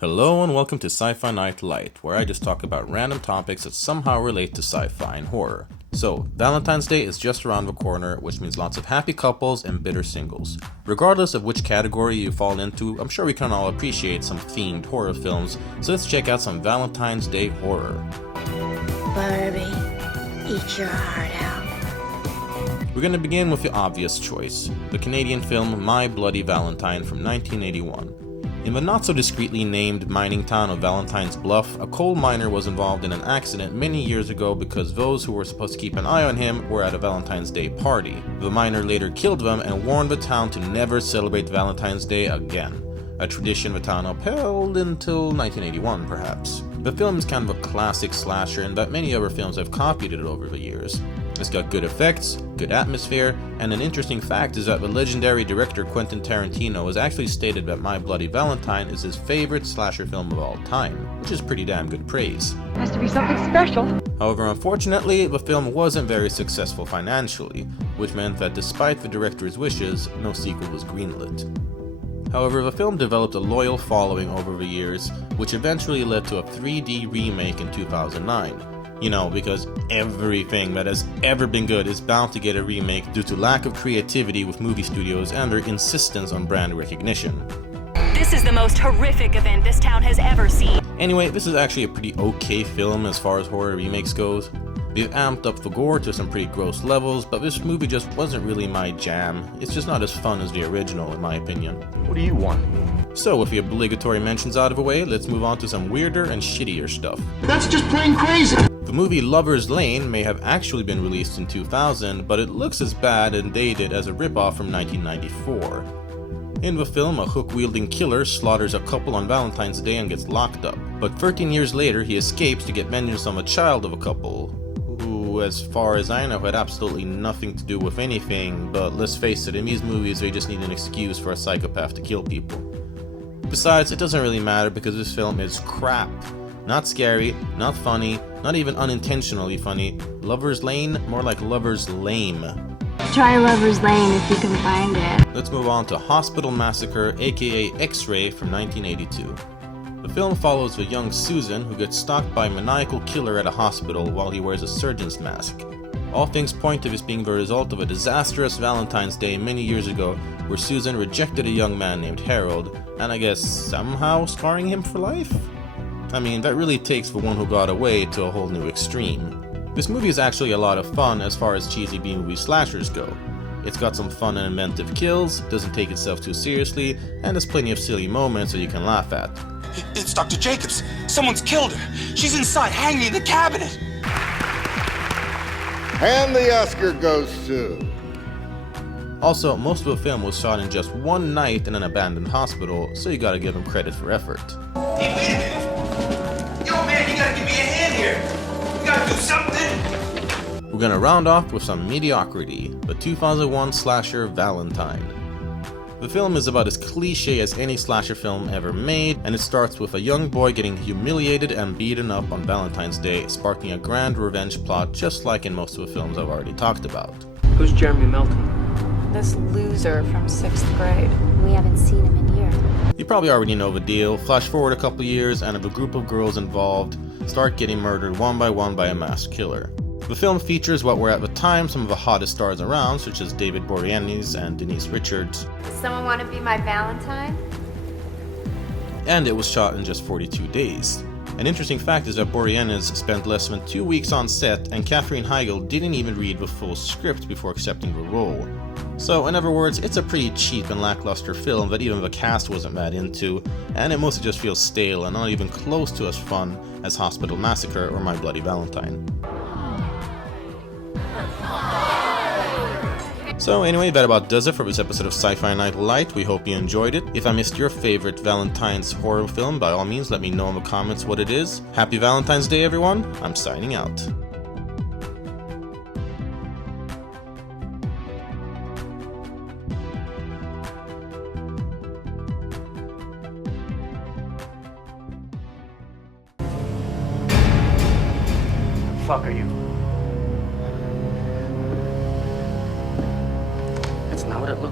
Hello and welcome to Sci-Fi-Night Light, where I just talk about random topics that somehow relate to sci-fi and horror. So, Valentine's Day is just around the corner, which means lots of happy couples and bitter singles. Regardless of which category you fall into, I'm sure we can all appreciate some themed horror films, so let's check out some Valentine's Day horror. Barbie, eat your heart out. We're going to begin with the obvious choice, the Canadian film My Bloody Valentine from 1981. In the not-so-discreetly named mining town of Valentine's Bluff, a coal miner was involved in an accident many years ago because those who were supposed to keep an eye on him were at a Valentine's Day party. The miner later killed them and warned the town to never celebrate Valentine's Day again, a tradition the town upheld until 1981 perhaps. The film is kind of a classic slasher in that many other films have copied it over the years. It's got good effects, good atmosphere, and an interesting fact is that the legendary director Quentin Tarantino has actually stated that My Bloody Valentine is his favorite slasher film of all time, which is pretty damn good praise. Has to be something special. However, unfortunately, the film wasn't very successful financially, which meant that despite the director's wishes, no sequel was greenlit. However, the film developed a loyal following over the years, which eventually led to a 3D remake in 2009. You know, because everything that has ever been good is bound to get a remake due to lack of creativity with movie studios and their insistence on brand recognition. This is the most horrific event this town has ever seen. Anyway, this is actually a pretty okay film as far as horror remakes goes. They've amped up the gore to some pretty gross levels, but this movie just wasn't really my jam. It's just not as fun as the original, in my opinion. What do you want? So, with the obligatory mentions out of the way, let's move on to some weirder and shittier stuff. That's just plain crazy! The movie Lover's Lane may have actually been released in 2000, but it looks as bad and dated as a ripoff from 1994. In the film, a hook-wielding killer slaughters a couple on Valentine's Day and gets locked up. But 13 years later, he escapes to get vengeance on the child of a couple, who, as far as I know, had absolutely nothing to do with anything, but let's face it, in these movies they just need an excuse for a psychopath to kill people. Besides, it doesn't really matter because this film is crap. Not scary, not funny, not even unintentionally funny. Lover's Lane? More like Lover's Lame. Try Lover's Lane if you can find it. Let's move on to Hospital Massacre, aka X-Ray from 1982. The film follows the young Susan who gets stalked by a maniacal killer at a hospital while he wears a surgeon's mask. All things point to this being the result of a disastrous Valentine's Day many years ago where Susan rejected a young man named Harold, and I guess somehow scarring him for life? I mean, that really takes the one who got away to a whole new extreme. This movie is actually a lot of fun as far as cheesy B-movie slashers go. It's got some fun and inventive kills, doesn't take itself too seriously, and has plenty of silly moments that you can laugh at. It's Dr. Jacobs. Someone's killed her. She's inside, hanging in the cabinet. And the Oscar goes to... Also, most of the film was shot in just one night in an abandoned hospital, so you gotta give them credit for effort. Hey, wait a minute. Yo, man, you gotta give me a hand here. You gotta do something. We're gonna round off with some mediocrity, the 2001 slasher Valentine. The film is about as cliché as any slasher film ever made, and it starts with a young boy getting humiliated and beaten up on Valentine's Day, sparking a grand revenge plot just like in most of the films I've already talked about. Who's Jeremy Melton? This loser from 6th grade. We haven't seen him in years. You probably already know the deal. Flash forward a couple years and a group of girls involved start getting murdered one by a masked killer. The film features what were at the time some of the hottest stars around, such as David Boreanaz and Denise Richards. Does someone want to be my Valentine? And it was shot in just 42 days. An interesting fact is that Boreanaz spent less than 2 weeks on set, and Katherine Heigl didn't even read the full script before accepting the role. So, in other words, it's a pretty cheap and lackluster film that even the cast wasn't that into, and it mostly just feels stale and not even close to as fun as Hospital Massacre or My Bloody Valentine. So anyway, that about does it for this episode of Sci-Fi-Night Light. We hope you enjoyed it. If I missed your favorite Valentine's horror film, by all means let me know in the comments what it is. Happy Valentine's Day everyone, I'm signing out. The fuck are you? That's not what it looks like.